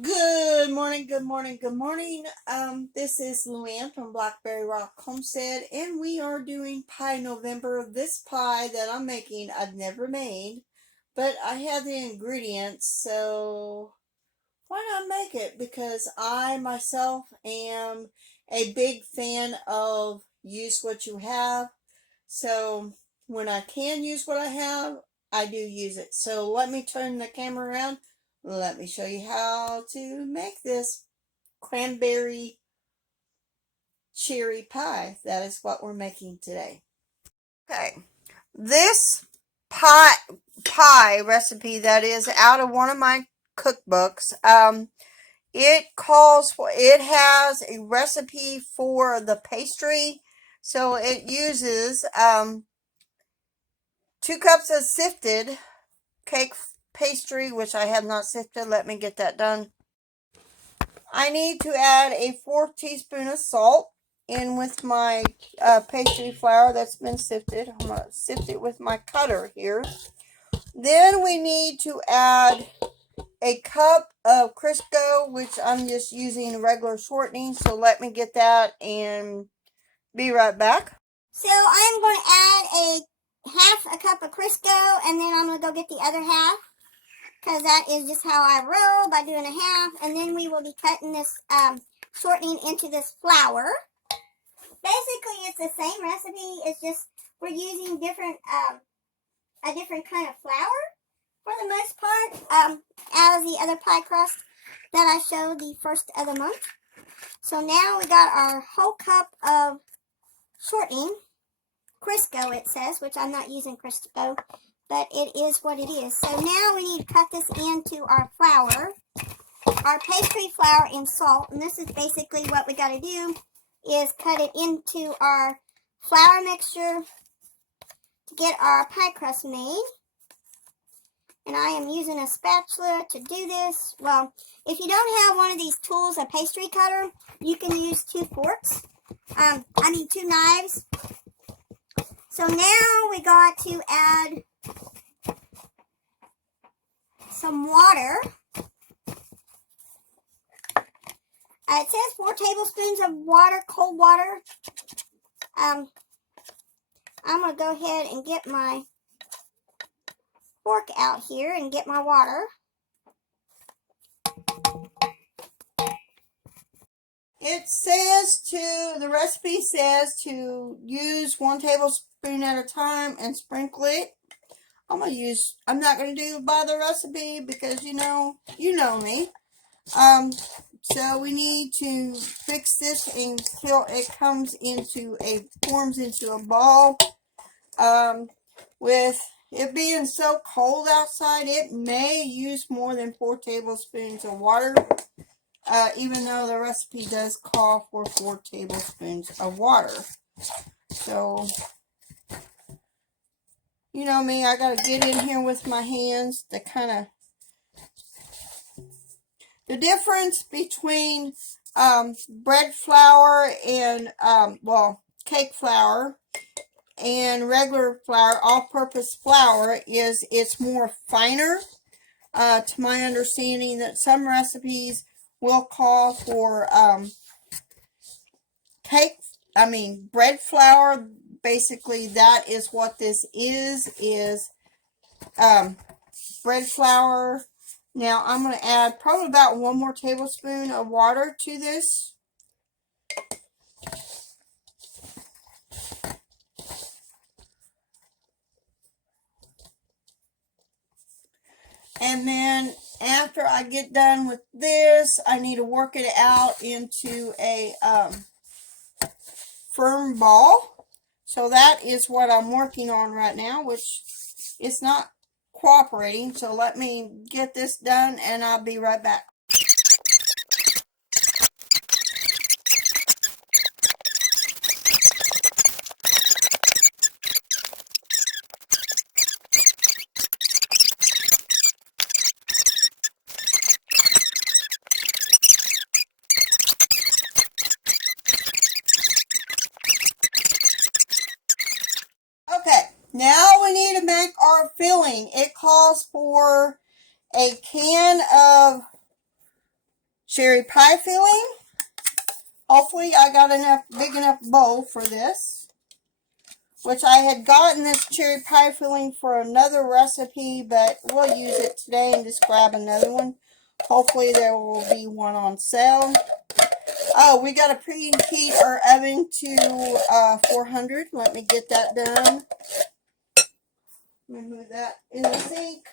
Good morning, good morning, good morning. This is Luann from Blackberryrock Homestead, and we are doing Pie November. This pie that I'm making, I've never made, but I have the ingredients, so why not make it? Because I myself am a big fan of use what you have. So when I can use what I have, I do use it. So let me turn the camera around. Let me show you how to make this cranberry cherry pie. That is what we're making today. Okay, this pie recipe that is out of one of my cookbooks. It has a recipe for the pastry, so it uses 2 cups of sifted cake pastry, which I have not sifted. Let me get that done. I need to add a 4th teaspoon of salt in with my pastry flour that's been sifted. I'm going to sift it with my cutter here. Then we need to add a cup of Crisco, which I'm just using regular shortening. So let me get that and be right back. So I'm going to add half a cup of Crisco, and then I'm going to go get the other half, because that is just how I roll, by doing a half. And then we will be cutting this shortening into this flour. Basically, it's the same recipe. It's just we're using a different kind of flour for the most part, as the other pie crust that I showed the first of the month. So now we got our whole cup of shortening. Crisco, it says, which I'm not using Crisco, but it is what it is. So now we need to cut this into our flour, our pastry flour and salt. And this is basically what we got to do, is cut it into our flour mixture to get our pie crust made. And I am using a spatula to do this. Well, if you don't have one of these tools, a pastry cutter, you can use 2 forks. 2 knives. So now we got to add some water. It says 4 tablespoons of water, cold water. I'm going to go ahead and get my fork out here and get my water. The recipe says to use 1 tablespoon at a time and sprinkle it. I'm not going to do it by the recipe because you know me. So we need to fix this until it forms into a ball. With it being so cold outside, it may use more than 4 tablespoons of water. Even though the recipe does call for 4 tablespoons of water. So, you know me, I gotta get in here with my hands to kind of... The difference between bread flour and, cake flour and regular flour, all-purpose flour, is it's more finer. To my understanding, that some recipes will call for bread flour. Basically, that is what this is bread flour. Now, I'm going to add probably about 1 more tablespoon of water to this. And then after I get done with this, I need to work it out into a firm ball. So that is what I'm working on right now, which is not cooperating. So let me get this done and I'll be right back. Okay, now we need to make our filling. It calls for a can of cherry pie filling. Hopefully I got enough big enough bowl for this, which I had gotten this cherry pie filling for another recipe, but we'll use it today and just grab another one. Hopefully there will be one on sale. Oh, we got to preheat our oven to 400. Let me get that done. Let me move that in the sink.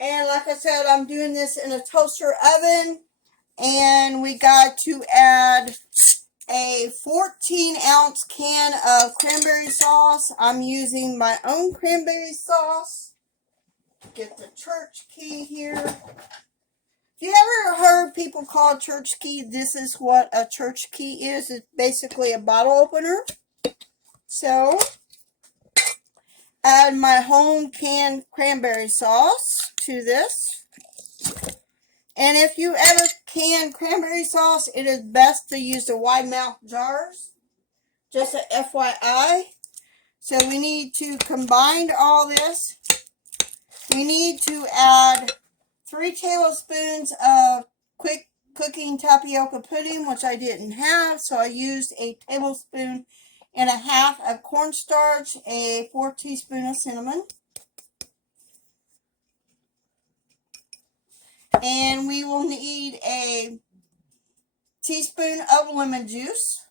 And like I said, I'm doing this in a toaster oven. And we got to add a 14-ounce can of cranberry sauce. I'm using my own cranberry sauce. Get the church key here. If you ever heard people call church key, this is what a church key is. It's basically a bottle opener. So, add my home canned cranberry sauce to this. And if you ever can cranberry sauce, it is best to use the wide mouth jars. Just a FYI. So we need to combine all this. We need to add 3 tablespoons of quick cooking tapioca pudding, which I didn't have. So I used a tablespoon and a half of cornstarch, a 4 teaspoons of cinnamon. And we will need a teaspoon of lemon juice.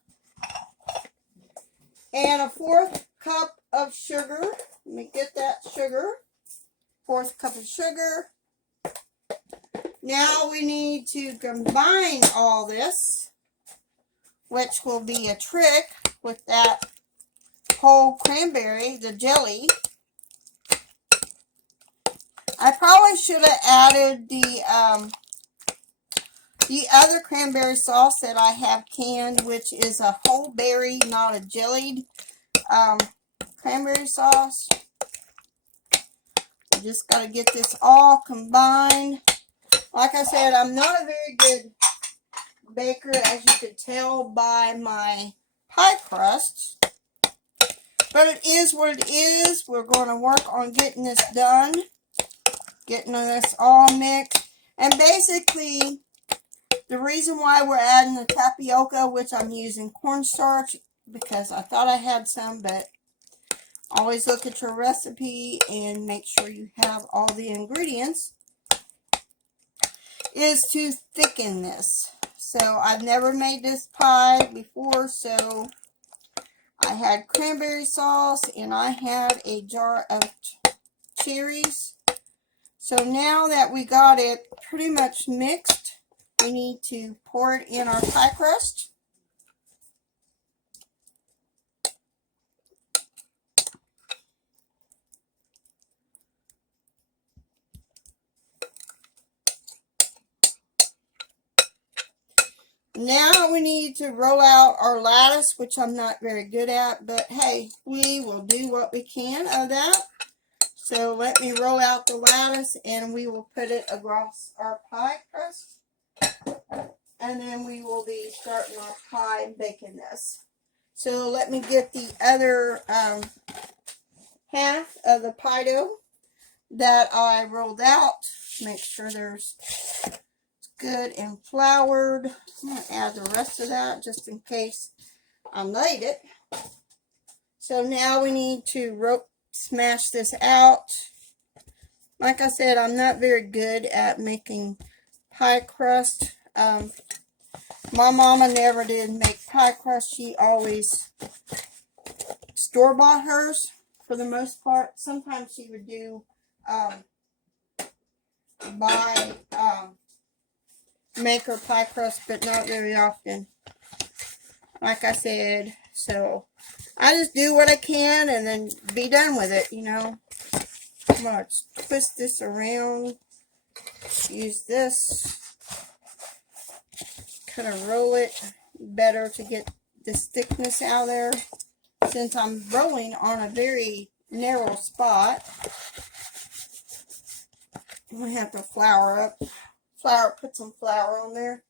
And a 1/4 cup of sugar. Let me get that sugar. 1/4 cup of sugar. Now we need to combine all this, which will be a trick with that whole cranberry, the jelly. I probably should have added the other cranberry sauce that I have canned, which is a whole berry, not a jellied cranberry sauce. I just got to get this all combined. Like I said, I'm not a very good baker, as you could tell by my pie crusts. But it is what it is. We're going to work on getting this done. Getting this all mixed. And basically, the reason why we're adding the tapioca, which I'm using cornstarch, because I thought I had some, but always look at your recipe and make sure you have all the ingredients, is to thicken this. So I've never made this pie before, so I had cranberry sauce and I had a jar of cherries. So now that we got it pretty much mixed, we need to pour it in our pie crust. Now we need to roll out our lattice, which I'm not very good at, but hey, we will do what we can of that. So let me roll out the lattice and we will put it across our pie crust. And then we will be starting our pie and baking this. So let me get the other half of the pie dough that I rolled out. Make sure there's good and floured. I'm going to add the rest of that just in case I made it. So now we need to smash this out. Like I said, I'm not very good at making pie crust. My mama never did make pie crust. She always store-bought hers for the most part. Sometimes she would do make her pie crust, but not very often. Like I said, so I just do what I can and then be done with it, you know. I'm going to twist this around. Use this. Kind of roll it better to get this thickness out there. Since I'm rolling on a very narrow spot, I'm going to have to flour up. Put some flour on there.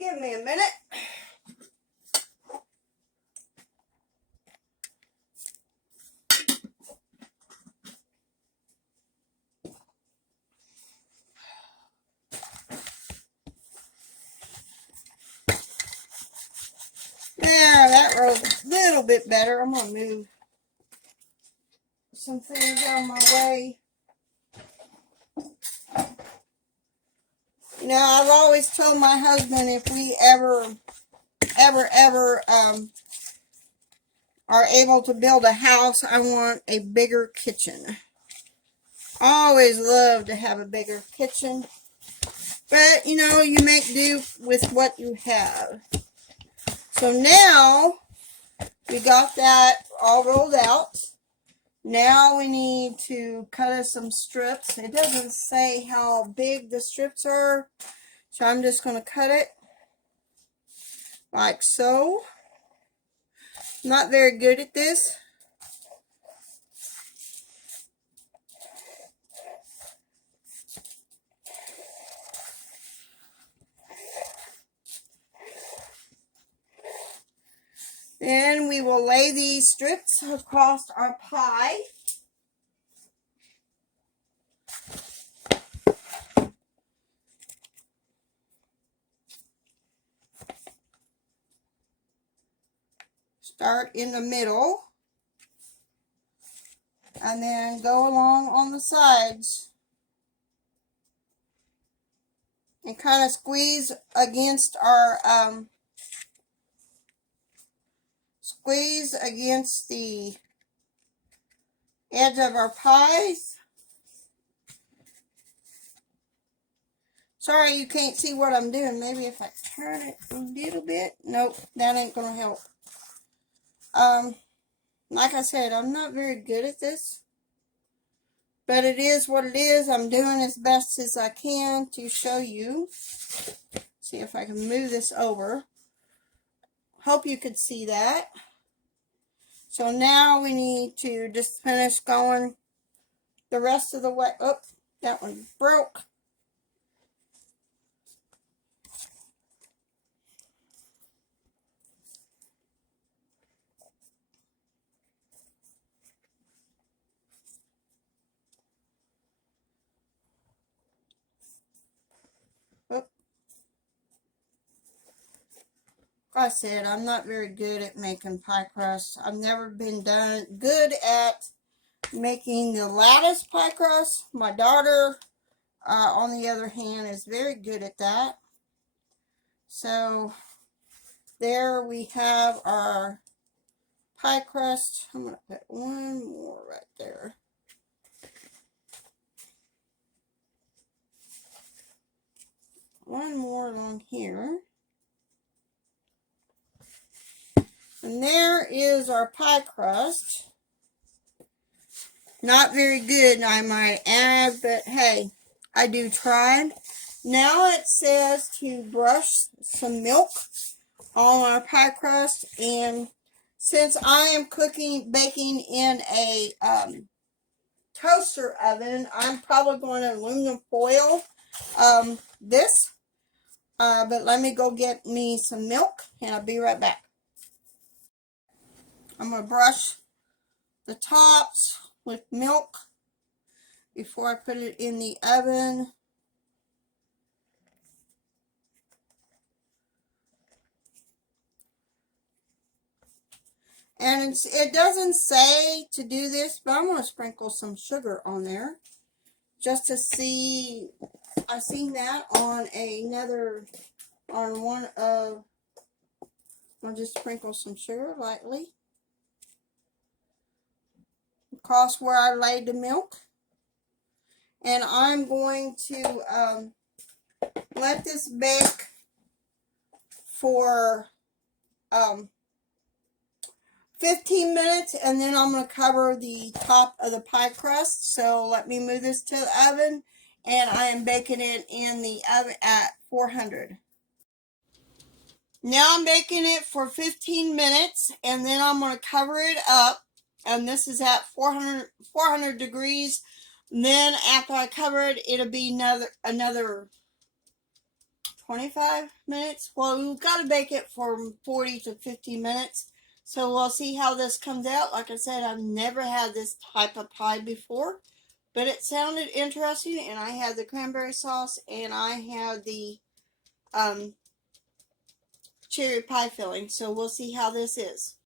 Give me a minute. are a little bit better. I'm going to move some things out of my way. You know, I've always told my husband if we ever are able to build a house, I want a bigger kitchen. I always love to have a bigger kitchen. But, you know, you make do with what you have. So now we got that all rolled out. Now we need to cut us some strips. It doesn't say how big the strips are, so I'm just going to cut it like so. Not very good at this. Then we will lay these strips across our pie. Start in the middle. And then go along on the sides. And kind of squeeze against our, squeeze against the edge of our pies. Sorry you can't see what I'm doing. Maybe if I turn it a little bit. Nope, that ain't gonna help. Like I said, I'm not very good at this. But it is what it is. I'm doing as best as I can to show you. See if I can move this over. Hope you could see that. So now we need to just finish going the rest of the way. Oh, that one broke. Oh. Like I said, I'm not very good at making pie crust. I've never been good at making the lattice pie crust. My daughter, on the other hand, is very good at that. So there we have our pie crust. I'm going to put one more right there. One more along here. And there is our pie crust. Not very good, I might add, but hey, I do try. Now it says to brush some milk on our pie crust, and since I am baking in a toaster oven, I'm probably going to aluminum foil this. But let me go get me some milk, and I'll be right back. I'm going to brush the tops with milk before I put it in the oven. And it doesn't say to do this, but I'm going to sprinkle some sugar on there just to see. I've seen that on one of, I'll just sprinkle some sugar lightly across where I laid the milk. And I'm going to let this bake for 15 minutes, and then I'm going to cover the top of the pie crust. So let me move this to the oven, and I am baking it in the oven at 400. Now I'm baking it for 15 minutes, and then I'm going to cover it up, and this is at 400 degrees. And then after I cover it, it'll be another 25 minutes. Well, we've got to bake it for 40 to 50 minutes. So we'll see how this comes out. Like I said, I've never had this type of pie before, but it sounded interesting. And I had the cranberry sauce, and I had the cherry pie filling. So we'll see how this is.